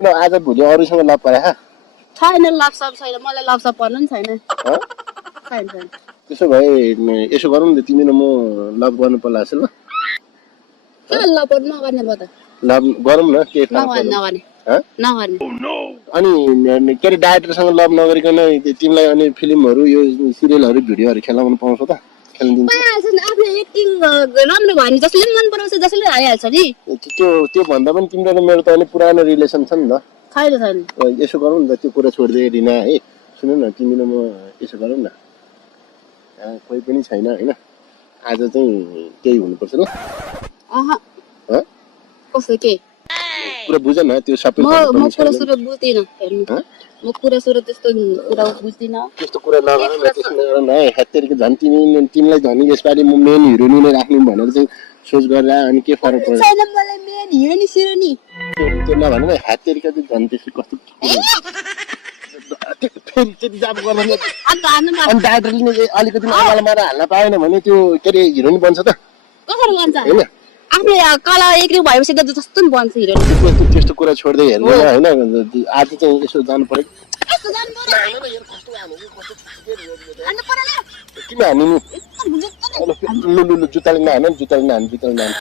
ल आज भोलि अरूसँग लभ परे हा छैन लपसप छैन मलाई लपसप पर्नु नि छैन ह छैन छैन त्यसो भए यसो गरौँ न तिमी र म लभ गर्नु पर्ला जस्तो ल के लप नगर्ने भयो त लभ गरौँ न के फरक नगर्ने पर्दैन नगर्ने ह नगर्ने अनि के अरे डाइरेक्टरसँग लभ नगरिकन तिमीलाई अनि फिल्महरू यो सिरियलहरू भिडियोहरू खेलाउन पाउँछौ त खेल्न दिन्छ पाइहाल्छ नि आफूले एक्टिङ राम्रो भयो भने जसले पनि मन पराउँछ जसले हालिहाल्छ नि त्यो भन्दा पनि तिम्रो र मेरो त अनि पुरानो रिलेसन छ नि त छैन छैन यसो गरौँ न त त्यो कुरा छोडिदिए रिना है सुन न तिमी र म यसो गरौँ न कोही पनि छैन होइन आज चाहिँ त्यही हुनुपर्छ ल अह ह कस्तो के कुरा बुझ न त्यो सबै म कुरा सुरु बुझ्दिनँ हेर्नु म कुरा सुरु त्यस्तो कुरा बुझ्दिनँ त्यस्तो कुरा नगर न त्यसो नगर न हेत्तेरीको झन् तिमीलाई झन् यसपालि म मेन हिरोइनी नै राख्नु भनेर चाहिँ सोच गरेर अनि के फरक पर्छ छैन मलाई मेन हिरोइनी सिरोनी त्यो नभन न हेत्तेरीको चाहिँ झन् त्यसो कस्तो फेरि त्यति जाप गर्दैन अनि डाइरेक्टरले अलिकति अगाडि मार हाल्न पाएन भने त्यो के अरे हिरोइनी बन्छ त कसरी बन्छ होइन आफ्नो कला एक्टिङ भएपछि त जस्तो नि बन्छ हिरोइनी त्यस्तो कुरा छोड्दै हेर्नु होइन आज चाहिँ यसो जानु पर्यो किन हान्नु लु जुत्ताले नहान जुत्ताले नहान जुत्ताले नहान